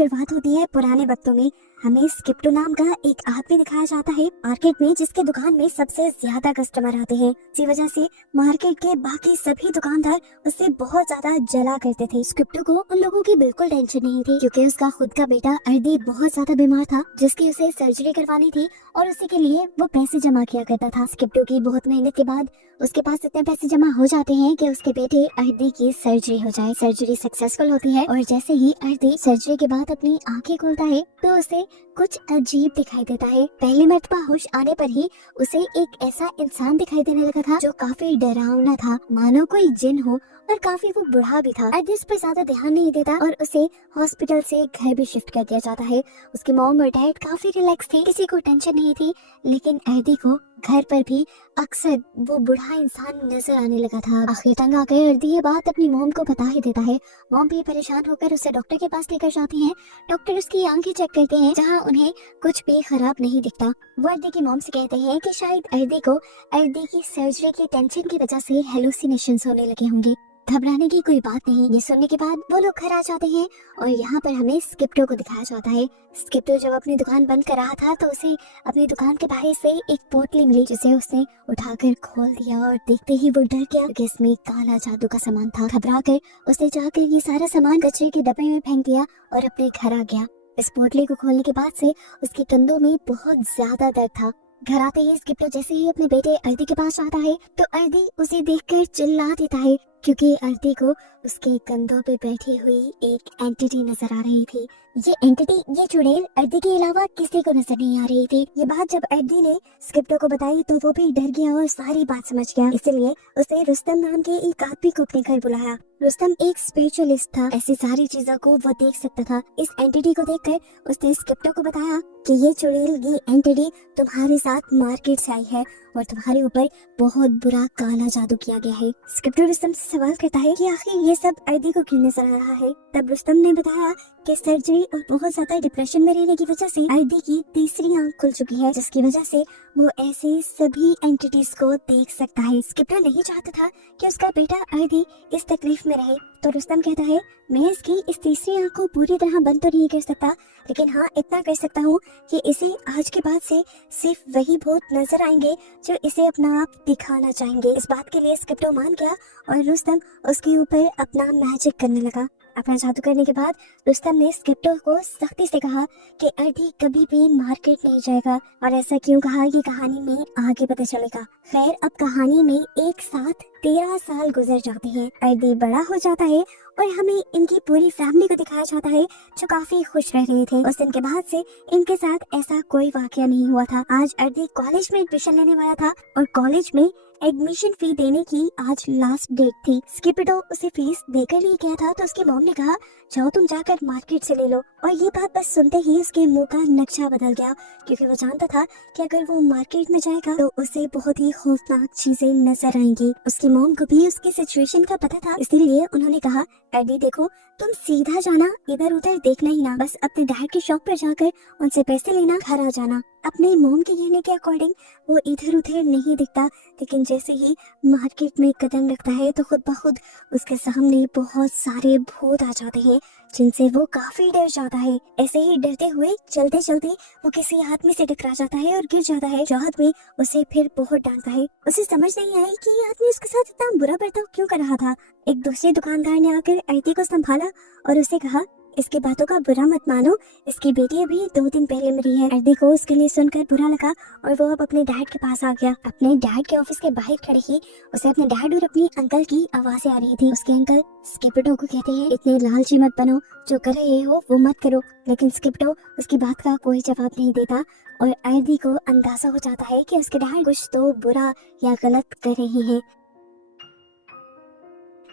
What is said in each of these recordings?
शुरुआत होती है पुराने वक्तों में। हमें स्किप्टो नाम का एक आदमी दिखाया जाता है मार्केट में, जिसके दुकान में सबसे ज्यादा कस्टमर आते हैं। इसी वजह से मार्केट के बाकी सभी दुकानदार उससे बहुत ज्यादा जला करते थे। स्किप्टो को उन लोगों की बिल्कुल टेंशन नहीं थी, क्योंकि उसका खुद का बेटा अर्दी बहुत ज्यादा बीमार था, जिसकी उसे सर्जरी करवानी थी और उसी के लिए वो पैसे जमा किया करता था। स्किप्टो की बहुत मेहनत के बाद उसके पास इतने पैसे जमा हो जाते हैं कि उसके बेटे अर्दी की सर्जरी हो जाए। सर्जरी सक्सेसफुल होती है और जैसे ही अर्दी सर्जरी के बाद अपनी आंखें खोलता है तो उसे कुछ अजीब दिखाई देता है। पहली मर्तबा होश आने पर ही उसे एक ऐसा इंसान दिखाई देने लगा था जो काफी डरावना था, मानो कोई जिन हो, और काफी वो बुढ़ा भी था। अर्दी इस पर ज्यादा ध्यान नहीं देता और उसे हॉस्पिटल से घर भी शिफ्ट कर दिया जाता है। उसके मॉम और डैड काफी रिलैक्स थे, किसी को टेंशन नहीं थी, लेकिन अर्दी को घर पर भी अक्सर वो बुढ़ा इंसान नजर आने लगा था। आखिर तंग आकर अर्दी ये बात अपनी मॉम को बता ही देता है। मॉम भी परेशान होकर उसे डॉक्टर के पास लेकर जाती हैं। डॉक्टर उसकी आंखें चेक करते हैं, जहां उन्हें कुछ भी खराब नहीं दिखता। वो अर्दी की मॉम से कहते हैं कि शायद अर्दी की सर्जरी की टेंशन की वजह से हेलुसिनेशंस होने लगे होंगे। घबराने की कोई बात नहीं। ये सुनने के बाद वो लोग घर आ जाते हैं और यहाँ पर हमें स्किप्टो को दिखाया जाता है। स्किप्टो जब अपनी दुकान बंद कर रहा था तो उसे अपनी दुकान के बाहर से एक पोटली मिली, जिसे उसने उठाकर खोल दिया और देखते ही वो डर गया, क्योंकि इसमें काला जादू का सामान था। घबरा कर उसने जाकर ये सारा सामान कचरे के डब्बे में फेंक दिया और अपने घर आ गया। इस पोटली को खोलने के बाद से उसके कंधों में बहुत ज्यादा दर्द था। घर आते ही स्किप्टो जैसे ही अपने बेटे अर्दी के पास आता है तो अर्दी उसे देखकर चिल्ला देता है, क्योंकि अर्दी को उसके कंधों पे बैठी हुई एक एंटिटी नजर आ रही थी। ये एंटिटी, ये चुड़ैल अर्दी के अलावा किसी को नजर नहीं आ रही थी। ये बात जब अर्दी ने स्किप्टो को बताई तो वो भी डर गया और सारी बात समझ गया। इसलिए उसने रुस्तम नाम के एक आदमी को अपने घर बुलाया। रुस्तम एक स्पिरिचुअलिस्ट था, ऐसी सारी चीजों को वो देख सकता था। इस एंटिटी को देखकर उसने स्किप्टो को बताया कि ये चुड़ैल, ये एंटिटी तुम्हारे साथ मार्केट से आई है और तुम्हारे ऊपर बहुत बुरा काला जादू किया गया है। स्किप्टो रुस्तम से सवाल करता है कि आखिर ये सब अर्दी को क्यों नजर आ रहा है। तब रुस्तम ने बताया कि सर्जरी और बहुत ज्यादा डिप्रेशन में रहने की वजह से अर्दी की तीसरी आंख खुल चुकी है, जिसकी वजह से वो ऐसे सभी एंटिटीज को देख सकता है। स्किप्टो नहीं चाहता था कि उसका बेटा अर्दी इस तकलीफ में रहे, तो रुस्तम कहता है मैं इसकी इस तीसरी आंख को पूरी तरह बंद तो नहीं कर सकता, लेकिन हाँ इतना कर सकता हूँ कि इसे आज के बाद से सिर्फ वही भूत नजर आएंगे जो इसे अपना आप दिखाना चाहेंगे। इस बात के लिए स्किप्टो मान गया और रुस्तम उसके ऊपर अपना मैजिक करने लगा। अपना जादू करने के बाद रुस्तम ने स्किप्टो को सख्ती से कहा कि अर्दी कभी भी मार्केट नहीं जाएगा, और ऐसा क्यों कहा ये कहानी में आगे पता चलेगा। खैर, अब कहानी में एक साथ 13 साल गुजर जाते हैं। अर्दी बड़ा हो जाता है और हमें इनकी पूरी फैमिली को दिखाया जाता है, जो काफी खुश रह रहे थे। उस दिन के बाद से इनके साथ ऐसा कोई वाकया नहीं हुआ था। आज अर्दी कॉलेज में एडमिशन लेने वाला था और कॉलेज में एडमिशन फी देने की आज लास्ट डेट थी। स्किप्टो उसे फीस देकर नहीं गया था, तो उसकी मॉम ने कहा जाओ तुम जाकर मार्केट से ले लो। और ये बात बस सुनते ही उसके मुंह का नक्शा बदल गया, क्योंकि वो जानता था कि अगर वो मार्केट में जाएगा तो उसे बहुत ही खौफनाक चीजें नजर आएंगी। उसकी मॉम को भी उसकी सिचुएशन का पता था, इसीलिए उन्होंने कहा अर्दी देखो, तुम सीधा जाना, इधर उधर देखना ही ना, बस अपने डैड की शॉप पर जाकर उनसे पैसे लेना, घर आ जाना। अपने मॉम के कहने के अकॉर्डिंग वो इधर उधर नहीं दिखता, लेकिन जैसे ही मार्केट में कदम रखता है तो खुद ब खुद उसके सामने बहुत सारे भूत आ जाते हैं, जिनसे वो काफी डर जाता है। ऐसे ही डरते हुए चलते चलते वो किसी आदमी से टकरा जाता है और गिर जाता है, जो आदमी उसे फिर बहुत डांटता है। उसे समझ नहीं आई कि ये आदमी उसके साथ इतना बुरा बर्ताव क्यों कर रहा था। एक दूसरे दुकानदार ने आकर अर्दी को संभाला और उसे कहा इसकी बातों का बुरा मत मानो, इसकी बेटी अभी 2 दिन पहले मरी है। अर्दी को उसके लिए सुनकर बुरा लगा और वो अब अपने डैड के पास आ गया। अपने डैड के ऑफिस के बाहर खड़े ही उसे अपने डैड और अपनी अंकल की आवाजें आ रही थी। उसके अंकल स्किप्टो को कहते हैं इतने लालची मत बनो, जो कर रहे हो वो मत करो। लेकिन स्किप्टो उसकी बात का कोई जवाब नहीं देता और अर्दी को अंदाजा हो जाता है कि उसके डैड कुछ तो बुरा या गलत कर रहे हैं।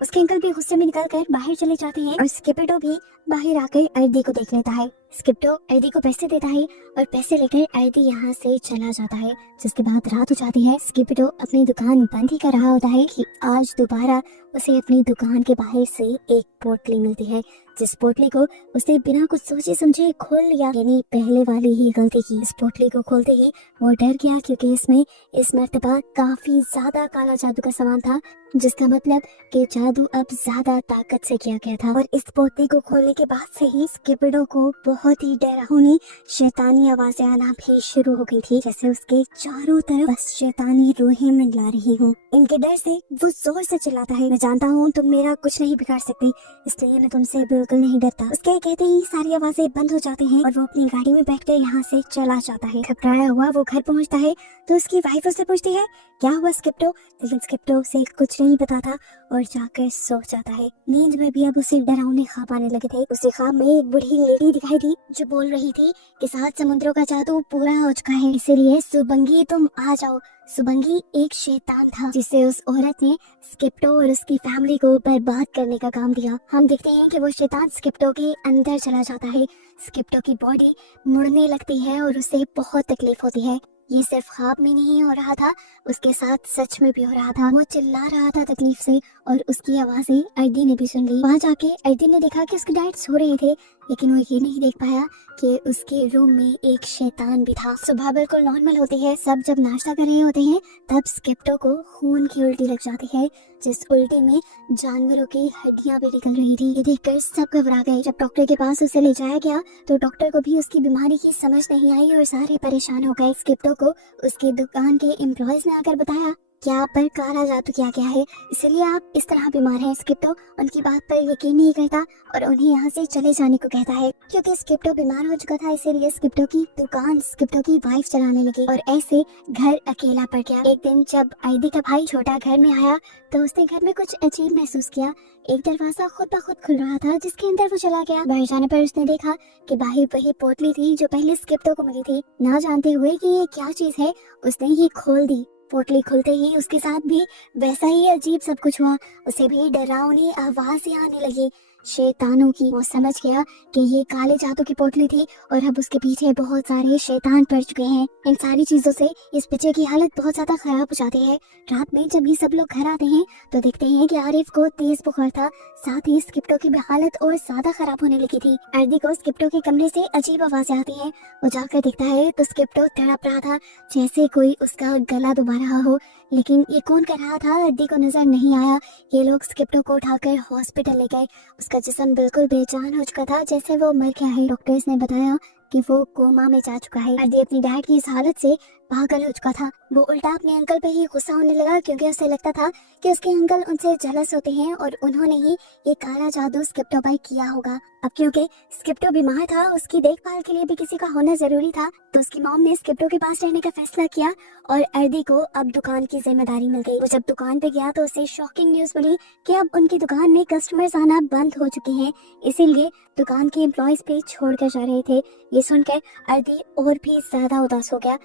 उसके अंकल भी गुस्से में निकलकर बाहर चले जाते हैं और स्किप्टो भी बाहर आकर अर्दी को देख लेता है। स्किप्टो अर्दी को पैसे देता है और पैसे लेकर अर्दी यहाँ से चला जाता है। जिसके बाद रात हो जाती है। स्किप्टो अपनी दुकान बंद ही कर रहा होता है कि आज दोबारा उसे अपनी दुकान के बाहर से एक पोटली मिलती है, जिस पोटली को उसे बिना कुछ सोचे समझे खोल लिया, यानी पहले वाली ही गलती की। इस पोटली को खोलते ही वो डर गया, क्योंकि इसमें इस मर्तबा काफी ज्यादा काला जादू का सामान था, जिसका मतलब कि जादू अब ज्यादा ताकत से किया गया था। और इस पोटली को खोलने के बाद से ही स्किपिडो को बहुत ही डरावनी शैतानी आवाजें आना भी शुरू हो गई थी, जैसे उसके चारों तरफ बस शैतानी रूहें मंडरा रही हूँ। इनके डर से वो जोर से चिल्लाता है, मैं जानता हूँ तुम मेरा कुछ नहीं बिगाड़ सकती, इसलिए मैं तुमसे बिल्कुल नहीं डरता। उसके कहते ही सारी आवाजें बंद हो जाती हैं और वो अपनी गाड़ी में बैठकर यहाँ से चला जाता है। घबराया हुआ वो घर पहुँचता है तो उसकी वाइफ उससे पूछती है, क्या हुआ स्किप्टो? लेकिन स्किप्टो उसे कुछ नहीं पता था और जाकर सो जाता है। नींद में भी अब उसे डरावने ख्वाब आने लगे थे। उसे ख्वाब में एक बूढ़ी लेडी दिखाई दी जो बोल रही थी कि 7 समुद्रों का जादू पूरा हो चुका है, इसीलिए सुबंगी तुम आ जाओ। सुबंगी एक शैतान था जिसे उस औरत ने स्किप्टो और उसकी फैमिली को बर्बाद करने का काम दिया। हम देखते हैं कि वो शैतान स्किप्टो के अंदर चला जाता है, स्किप्टो की बॉडी मुड़ने लगती है और उसे बहुत तकलीफ होती है। ये सिर्फ ख्वाब में नहीं हो रहा था, उसके साथ सच में भी हो रहा था। वो चिल्ला रहा था तकलीफ से और उसकी आवाजें अर्दी ने भी सुन ली। वहाँ जाके अर्दी ने देखा कि उसके डैड सो रहे थे, लेकिन वो ये नहीं देख पाया कि उसके रूम में एक शैतान भी था। सुबह बिल्कुल नॉर्मल होती है, सब जब नाश्ता कर रहे होते हैं तब स्किप्टो को खून की उल्टी लग जाती है, जिस उल्टी में जानवरों की हड्डियां भी निकल रही थी। ये देखकर सब घबरा गए। जब डॉक्टर के पास उसे ले जाया गया तो डॉक्टर को भी उसकी बीमारी की समझ नहीं आई और सारे परेशान हो गए। स्किप्टो को उसकी दुकान के एम्प्लॉयज ने आकर बताया कि आप पर काला जादू किया गया है, इसलिए आप इस तरह बीमार हैं। स्किप्टो उनकी बात पर यकीन नहीं करता और उन्हें यहाँ से चले जाने को कहता है। क्योंकि स्किप्टो बीमार हो चुका था, इसीलिए स्किप्टो की दुकान स्किप्टो की वाइफ चलाने लगी और ऐसे घर अकेला पड़ गया। एक दिन जब आईडी का भाई छोटा घर में आया तो उसने घर में कुछ अजीब महसूस किया। एक दरवाजा खुद ब खुद खुल रहा था, जिसके अंदर वो चला गया। बाहर जाने पर उसने देखा कि बाहर वही पोटली थी जो पहले स्किप्टो को मिली थी। ना जानते हुए कि ये क्या चीज है, उसने ये खोल दी। पोटली खुलते ही उसके साथ भी वैसा ही अजीब सब कुछ हुआ। उसे भी डरावनी आवाजें आने लगी शैतानों की। वो समझ गया कि ये काले जादू की पोटली थी और अब उसके पीछे बहुत सारे शैतान पड़ चुके हैं। इन सारी चीजों से इस बच्चे की हालत बहुत ज्यादा खराब हो जाती है। रात में जब ये सब लोग घर आते हैं तो देखते हैं कि आरिफ को तेज बुखार था, साथ ही स्किप्टो की भी हालत और ज्यादा खराब होने लगी थी। अर्दी को स्किप्टो के कमरे से अजीब आवाजें आती हैं। वो जाकर देखता है तो स्किप्टो तड़प रहा था, जैसे कोई उसका गला दबा रहा हो। लेकिन ये कौन कर रहा था, अर्दी को नजर नहीं आया। ये लोग स्किप्टो को उठाकर हॉस्पिटल ले गए। उसका जिस्म बिल्कुल बेजान हो चुका था, जैसे वो मर गया है। डॉक्टर्स ने बताया कि वो कोमा में जा चुका है। अर्दी अपनी डैड की इस हालत से पागल हो चुका था। वो उल्टा अपने अंकल पे ही गुस्सा होने लगा, क्योंकि उसे लगता था कि उसके अंकल उनसे जेलस होते हैं और उन्होंने ही ये काला जादू स्किप्टो पर किया होगा। अब क्योंकि स्किप्टो बीमार था, उसकी देखभाल के लिए भी किसी का होना जरूरी था, तो उसकी मॉम ने स्किप्टो के पास रहने का फैसला किया और अर्दी को अब दुकान की जिम्मेदारी मिल गई। वो जब दुकान पे गया तो उसे शॉकिंग न्यूज मिली कि अब उनकी दुकान में कस्टमर्स आना बंद हो चुके हैं, इसीलिए दुकान के एम्प्लॉयज भी छोड़कर जा रहे थे। ये सुनकर अर्दी और भी ज्यादा उदास हो गया।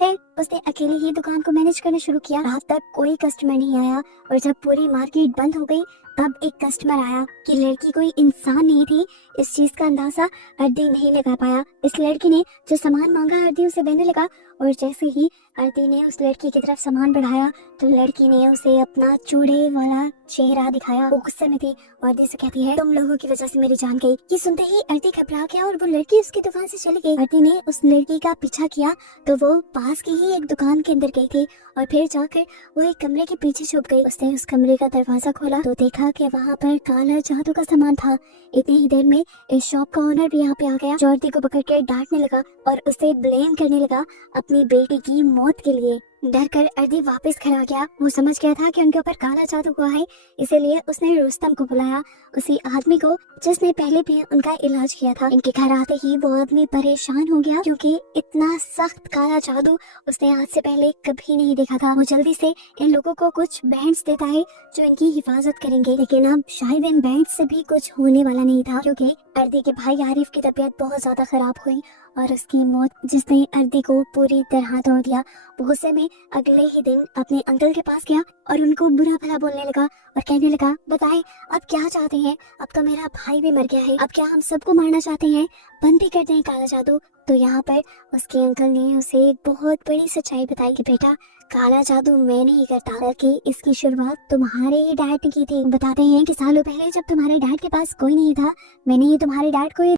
फिर उसने अकेले ही दुकान को मैनेज करना शुरू किया। रात तक कोई कस्टमर नहीं आया और जब पूरी मार्केट बंद हो गई तब एक कस्टमर आया कि लड़की कोई इंसान नहीं थी। इस चीज का अंदाजा अर्दी नहीं लगा पाया। इस लड़की ने जो सामान मांगा अर्दी उसे देने लगा और जैसे ही अर्दी ने उस लड़की की तरफ सामान बढ़ाया तो लड़की ने उसे अपना चूड़े वाला चेहरा दिखाया। वो गुस्से में थी और अर्दी से कहती है, तुम लोगों की वजह से मेरी जान गई। ये सुनते ही अर्दी घबरा गया और वो लड़की उसकी दुकान से चली गई। अर्दी ने उस लड़की का पीछा किया तो वो पास की ही एक दुकान के अंदर गई थी और फिर जाकर वो एक कमरे के पीछे छुप गई। उसने उस कमरे का दरवाजा खोला तो देखा कि वहाँ पर काला जादू का सामान था। इतनी ही देर में इस शॉप का ओनर भी यहाँ पे आ गया, जो अर्दी को पकड़ के डांटने लगा और उसे ब्लेम करने लगा अपनी बेटी की मौत के लिए। डर कर अर्दी वापस घर आ गया। वो समझ गया था कि उनके ऊपर काला जादू हुआ है, इसीलिए उसने रुस्तम को बुलाया, उसी आदमी को जिसने पहले भी उनका इलाज किया था। इनके घर आते ही वो आदमी परेशान हो गया, क्योंकि इतना सख्त काला जादू उसने आज से पहले कभी नहीं देखा था। वो जल्दी से इन लोगों को कुछ बैंड्स देता है जो इनकी हिफाजत करेंगे, लेकिन अब शायद इन बैंड्स से भी कुछ होने वाला नहीं था, क्योंकि अर्दी के भाई आरिफ की तबीयत बहुत ज्यादा खराब हुई और उसकी मौत जिसने अर्दी को पूरी तरह तोड़ दिया। वो गुस्से में अगले ही दिन अपने अंकल के पास गया और उनको बुरा भला बोलने लगा और कहने लगा, बताएं अब क्या चाहते हैं, अब तो मेरा भाई भी मर गया है, अब क्या हम सबको मारना चाहते हैं, बंद भी कर दें काला जादू। तो यहाँ पर उसके अंकल ने उसे एक बहुत बड़ी सच्चाई बताई कि बेटा, काला जादू मैं नहीं करता, बल्कि इसकी शुरुआत तुम्हारे ही डैड ने की थी। बताते हैं कि सालों पहले जब तुम्हारे डैड के पास कोई नहीं था, मैंने ही तुम्हारे डैड को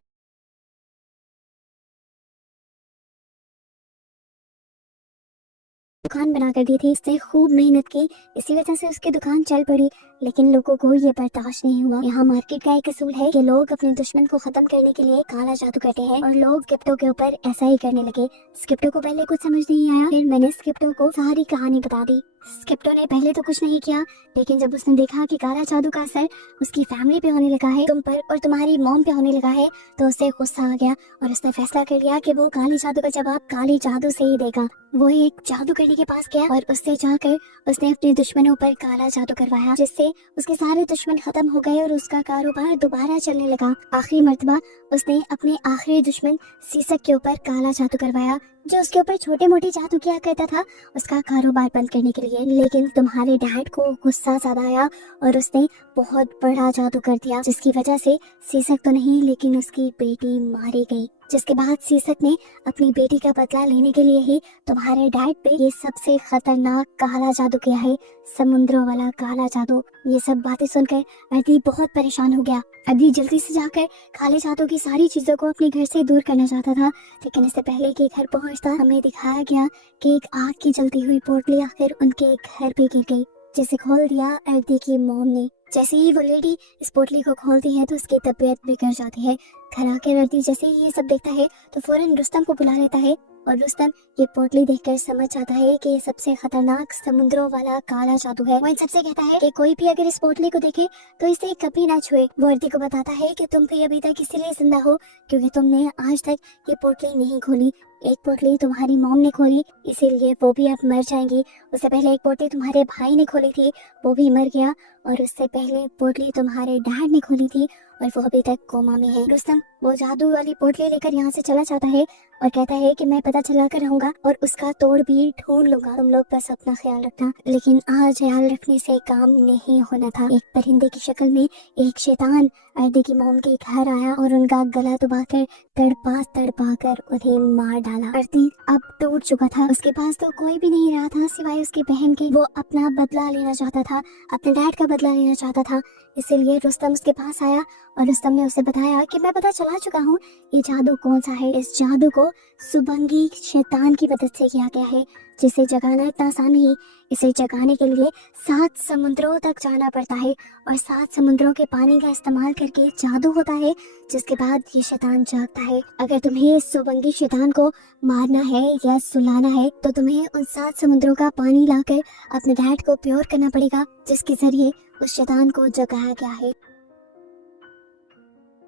दुकान बना कर दी थी। उसने खूब मेहनत की, इसी वजह से उसकी दुकान चल पड़ी। लेकिन लोगों को ये बर्दाश्त नहीं हुआ। यहाँ मार्केट का एक असूल है कि लोग अपने दुश्मन को खत्म करने के लिए काला जादू करते हैं और लोग स्किप्टो के ऊपर ऐसा ही करने लगे। स्किप्टो को पहले कुछ समझ नहीं आया, फिर मैंने स्किप्टो को सारी कहानी बता दी। स्किप्टो ने पहले तो कुछ नहीं किया, लेकिन जब उसने देखा कि काला जादू का असर उसकी फैमिली पे होने लगा है, तुम पर और तुम्हारी मॉम पे होने लगा है, तो उसे गुस्सा आ गया और उसने फैसला कर लिया कि वो काली जादू का जवाब काली जादू से ही देगा। वो एक जादूगरी के पास गया और उससे जाकर उसने अपने दुश्मनों पर काला जादू करवाया, जिससे उसके सारे दुश्मन खत्म हो गए और उसका कारोबार दोबारा चलने लगा। आखिरी मर्तबा उसने अपने आखिरी दुश्मन सीसक के ऊपर काला जादू करवाया, जो उसके ऊपर छोटे मोटे जादू किया करता था उसका कारोबार बंद करने के लिए। लेकिन तुम्हारे डैड को गुस्सा ज्यादा आया और उसने बहुत बड़ा जादू कर दिया, जिसकी वजह से सीसक तो नहीं लेकिन उसकी बेटी मारी गई। जिसके बाद सीसक ने अपनी बेटी का बदला लेने के लिए ही तुम्हारे डैड पे ये सबसे खतरनाक काला जादू किया है, समुद्रों वाला काला जादू। ये सब बातें सुनकर अर्दी बहुत परेशान हो गया। अर्दी जल्दी से जाकर काले जादू की सारी चीजों को अपने घर से दूर करना चाहता था, लेकिन इससे पहले कि घर पहुंचता हमें दिखाया गया कि एक आग की जलती हुई पोटली आखिर उनके घर पे गिर गई, जिसे खोल दिया अर्दी की मॉम ने। जैसे ही वो लेडी इस पोटली को खोलती है तो उसकी तबीयत बिगड़ जाती है। घर आकर अर्दी जैसे ही ये सब देखता है तो फौरन रुस्तम को बुला लेता है और रुस्तम ये पोटली देखकर समझ जाता है कि ये सबसे खतरनाक समुद्रों वाला काला जादू है। वो इन सबसे कहता है कि कोई भी अगर इस पोटली को देखे तो इसे कभी ना छुए। वो अर्दी को बताता है कि तुम भी अभी तक इसीलिए जिंदा हो क्योंकि तुमने आज तक ये पोटली नहीं खोली। एक पोटली तुम्हारी मॉम ने खोली, इसीलिए वो भी अब मर जाएंगी। उससे पहले एक पोटली तुम्हारे भाई ने खोली थी, वो भी मर गया। और उससे पहले पोटली तुम्हारे डैड ने खोली थी और वो अभी तक कोमा में है। रुस्तम वो जादू वाली पोटली लेकर यहाँ से चला जाता है और कहता है कि मैं पता चला कर रहूंगा और उसका तोड़ भी ढूंढ लूंगा, तुम लोग बस अपना ख्याल रखना। लेकिन आज ख्याल रखने से काम नहीं होना था। एक परिंदे की शक्ल में एक शैतान अर्दी की मॉम के घर आया और उनका गला दबाकर तड़पा कर उन्हें मार डाला। अर्दी अब टूट चुका था, उसके पास तो कोई भी नहीं रहा था सिवाय उसकी बहन के। वो अपना बदला लेना चाहता था, अपने डैड का बदला लेना चाहता था। इसीलिए रुस्तम उसके पास आया और रुस्तम ने उसे बताया कि मैं पता चला चुका हूँ ये जादू कौन सा है। इस जादू को सुबंगी शैतान की मदद से किया गया है, जिसे जगाना इतना आसान नहीं। इसे जगाने के लिए 7 समुद्रों तक जाना पड़ता है और 7 समुद्रों के पानी का इस्तेमाल करके जादू होता है, जिसके बाद ये शैतान जागता है। अगर तुम्हें इस सुबंगी शैतान को मारना है या सुलाना है तो तुम्हें उन 7 समुद्रों का पानी लाकर अपने डैड को प्योर करना पड़ेगा, जिसके जरिए उस शैतान को जगाया गया है।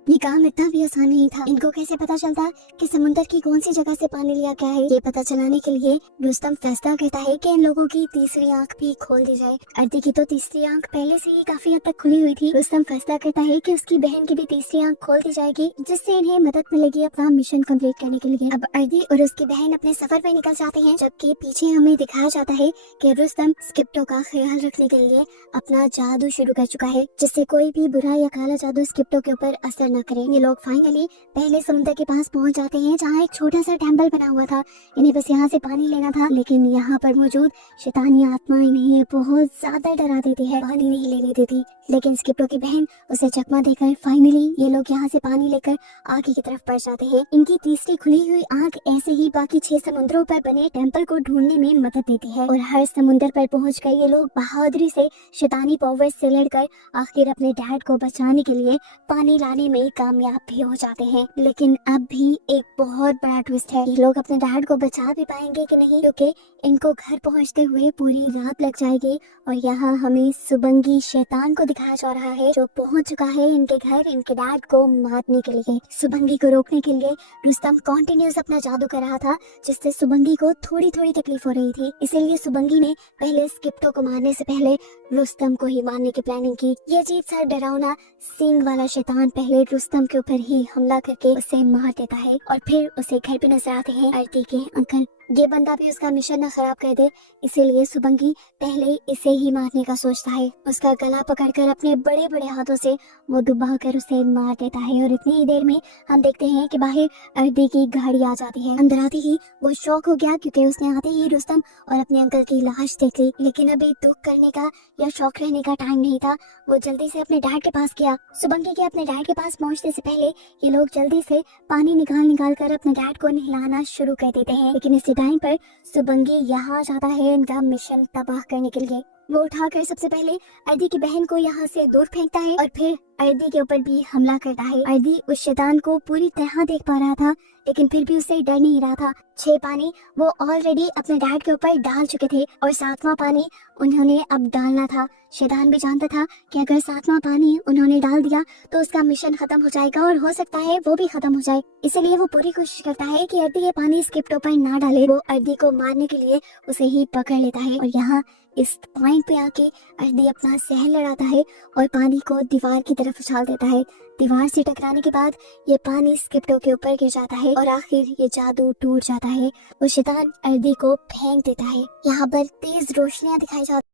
ये काम इतना भी आसान नहीं था। इनको कैसे पता चलता कि समुद्र की कौन सी जगह से पानी लिया गया है? ये पता चलाने के लिए रुस्तम फैसला करता है कि इन लोगों की तीसरी आंख भी खोल दी जाए। अर्दी की तो तीसरी आंख पहले से ही काफी हद तक खुली हुई थी। रुस्तम फैसला करता है कि उसकी बहन की भी तीसरी आंख खोल दी जाएगी, जिससे इन्हें मदद मिलेगी अपना मिशन कंप्लीट करने के लिए। अब अर्दी और उसकी बहन अपने सफर पे निकल जाते हैं, जबकि पीछे हमें दिखाया जाता है कि रुस्तम स्किप्टो का ख्याल रखने के लिए अपना जादू शुरू कर चुका है, जिससे कोई भी बुरा या काला जादू स्किप्टो के ऊपर असर न करे। ये लोग फाइनली पहले समुद्र के पास पहुंच जाते हैं, जहाँ एक छोटा सा टेम्पल बना हुआ था। इन्हें बस यहाँ से पानी लेना था, लेकिन यहाँ पर मौजूद शैतानी आत्मा इन्हें बहुत ज्यादा डरा देती है, पानी नहीं लेने देती। लेकिन स्किप्टो की बहन उसे चकमा देकर फाइनली ये लोग यहाँ से पानी लेकर आगे की तरफ बढ़ जाते हैं। इनकी तीसरी खुली हुई आंख ऐसे ही बाकी 6 समुद्रों पर बने टेम्पल को ढूंढने में मदद देती है और हर समुद्र पर पहुँच कर ये लोग बहादुरी से शैतानी पावर्स से लड़कर आखिर अपने डैड को बचाने के लिए पानी लाने में कामयाब भी हो जाते हैं। लेकिन अब भी एक बहुत बड़ा ट्विस्ट है, ये लोग अपने डैड को बचा भी पाएंगे कि नहीं, क्योंकि इनको घर पहुंचते हुए पूरी रात लग जाएगी। और यहाँ हमें सुबंगी शैतान को दिखाया जा रहा है, जो पहुंच चुका है इनके घर इनके डैड को मारने के लिए। सुबंगी को रोकने के लिए रुस्तम कॉन्टिन्यूस अपना जादू कर रहा था, जिससे सुबंगी को थोड़ी थोड़ी तकलीफ हो रही थी। इसीलिए सुबंगी ने पहले स्किप्टो को मारने से पहले रुस्तम को ही मारने की प्लानिंग की। ये अजीब सा डरावना सींग वाला शैतान पहले रुस्तम के ऊपर ही हमला करके उसे मार देता है। और फिर उसे घर पे नजर आते हैं आरती के अंकल। ये बंदा भी उसका मिशन ना खराब कर दे, इसीलिए सुबंगी पहले इसे ही मारने का सोचता है। उसका गला पकड़कर अपने बड़े बड़े हाथों से वो डुबा कर उसे मार देता है। और इतनी ही देर में हम देखते हैं कि बाहर अर्दी की गाड़ी आ जाती है। अंदर आते ही वो शॉक हो गया, क्योंकि उसने आते ही रुस्तम और अपने अंकल की लाश देख ली। लेकिन अभी दुख करने का या शौक रहने का टाइम नहीं था। वो जल्दी से अपने डैड के पास गया। सुबंगी के अपने डैड के पास पहुंचने से पहले ये लोग जल्दी से पानी निकाल कर अपने डैड को नहलाना शुरू कर देते हैं। लेकिन इसी टाइम पर सुबंगी यहाँ आ जाता है इनका मिशन तबाह करने के लिए। वो उठाकर सबसे पहले अर्दी की बहन को यहाँ से दूर फेंकता है और फिर अर्दी के ऊपर भी हमला करता है। अर्दी उस शैतान को पूरी तरह देख पा रहा था, लेकिन फिर भी उसे डर नहीं रहा था। 6 पानी वो ऑलरेडी अपने डैड के ऊपर डाल चुके थे और 7वां पानी उन्होंने अब डालना था। शैतान भी जानता था कि अगर 7वां पानी उन्होंने डाल दिया तो उसका मिशन खत्म हो जाएगा और हो सकता है वो भी खत्म हो जाए। इसलिए वो पूरी कोशिश करता है कि अर्दी ये पानी स्किप्टो पर ना डाले। वो अर्दी को मारने के लिए उसे ही पकड़ लेता है और यहाँ इस पॉइंट पे आके अर्दी अपना सहन लड़ाता है और पानी को दीवार की तरफ उछाल देता है। दीवार से टकराने के बाद ये पानी स्किप्टो के ऊपर गिर जाता है और आखिर ये जादू टूट जाता है। वो शैतान अर्दी को फेंक देता है। यहाँ पर तेज रोशनियां दिखाई जाती